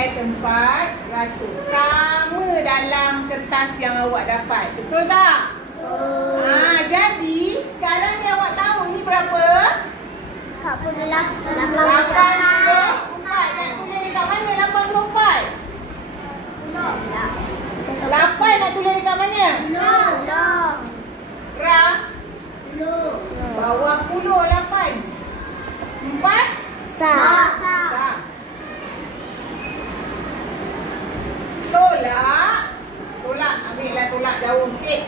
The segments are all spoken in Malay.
nilai tempat beratur. Sama dalam kertas yang awak dapat. Betul tak? Jadi sekarang ni awak tahu ni berapa? 84. Nak tulis dekat mana 84? 8 nak tulis dekat mana? Bawah puluh 8. 4 sah. Tolak. Ambillah tolak jauh sikit.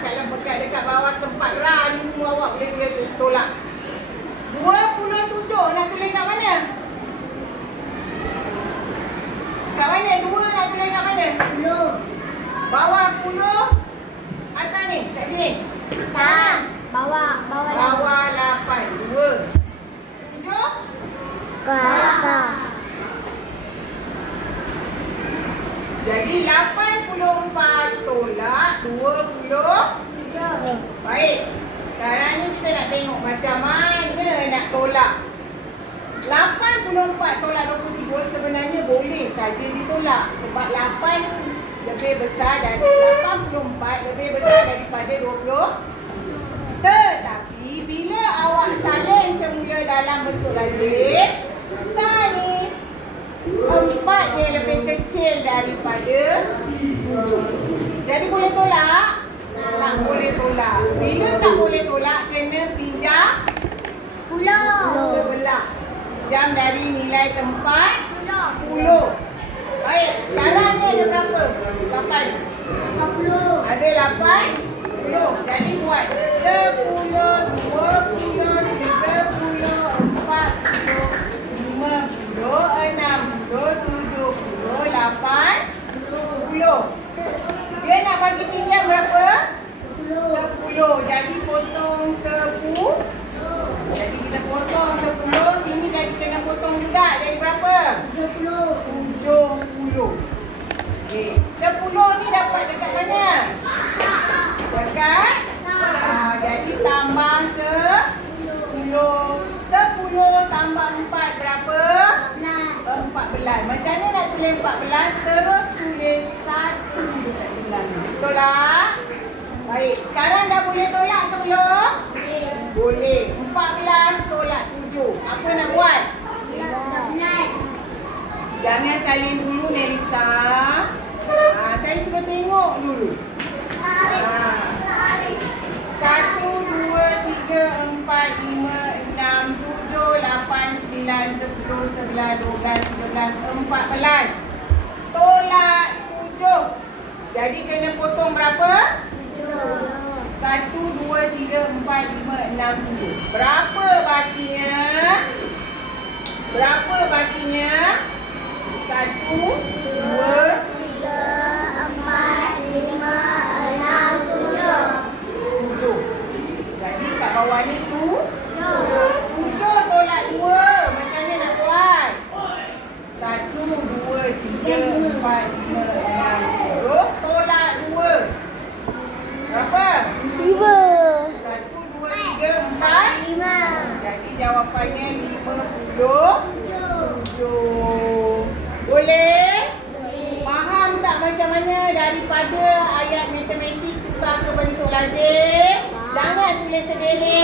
Kalau pekat dekat bawah tempat ra ni semua awak boleh tulis tolak. 27 nak tulis kat mana? Kat mana? 2 nak tulis kat mana? Bawah 10. Atas ni, kat sini. Bawah 8. 2. 7. Jadi 84 tolak 20. Baik. Sekarang ni kita nak tengok macam mana nak tolak. 84 tolak 23 sebenarnya boleh saja ditolak. Sebab 8 lebih besar dari 84 lebih besar daripada 20. Tetapi bila awak salin semula dalam bentuk lazim, sal ni 4 dia lebih kecil daripada 7. Jadi boleh tolak? Tak boleh tolak. Bila tak boleh tolak, kena pinjam sebelah. Jam dari nilai tempat 10. Baik, sekarang ni ada berapa? 8. Ada 80. Jadi buat 10, 20, 30, 40, 50, 60, 70, 80. Dia nak bagi pinjam berapa? 10. Jadi potong 10. Jadi kita potong 10. Sini jadi kena potong juga. Jadi berapa? 70. Okey. 10 ni dapat dekat mana? Dekat? Jadi tambah 10. 10 tambah 4 berapa? 14. Macam mana nak tulis 14? Terus tulis 1 dekat sebelah ni. Betul tak? Baik. Sekarang dah boleh tolak ke belum? Boleh. 14 tolak 7. Apa nak buat? Jangan salin dulu, Melissa. Saya suruh tengok dulu. 1, 2, 3, 4, 5, 6, 7, 8, 9, 10, 11, 12, 13, 14. Tolak 7. Jadi kena potong berapa? 1, 2, 3, 4, 5, 6, 7. Berapa bakinya? 1, 2, 7. Jadi kat bawah ni tu 7 tolak 2. Macam mana nak buat? 1, 2, 3, 4, 5, 6, 7. Tolak 2. Berapa? 1, 2, 3, 4, 5. Jadi jawapannya 57. Boleh? Faham tak macam mana daripada ayat matematik tukar ke bentuk lazim? Jangan tulis sendiri.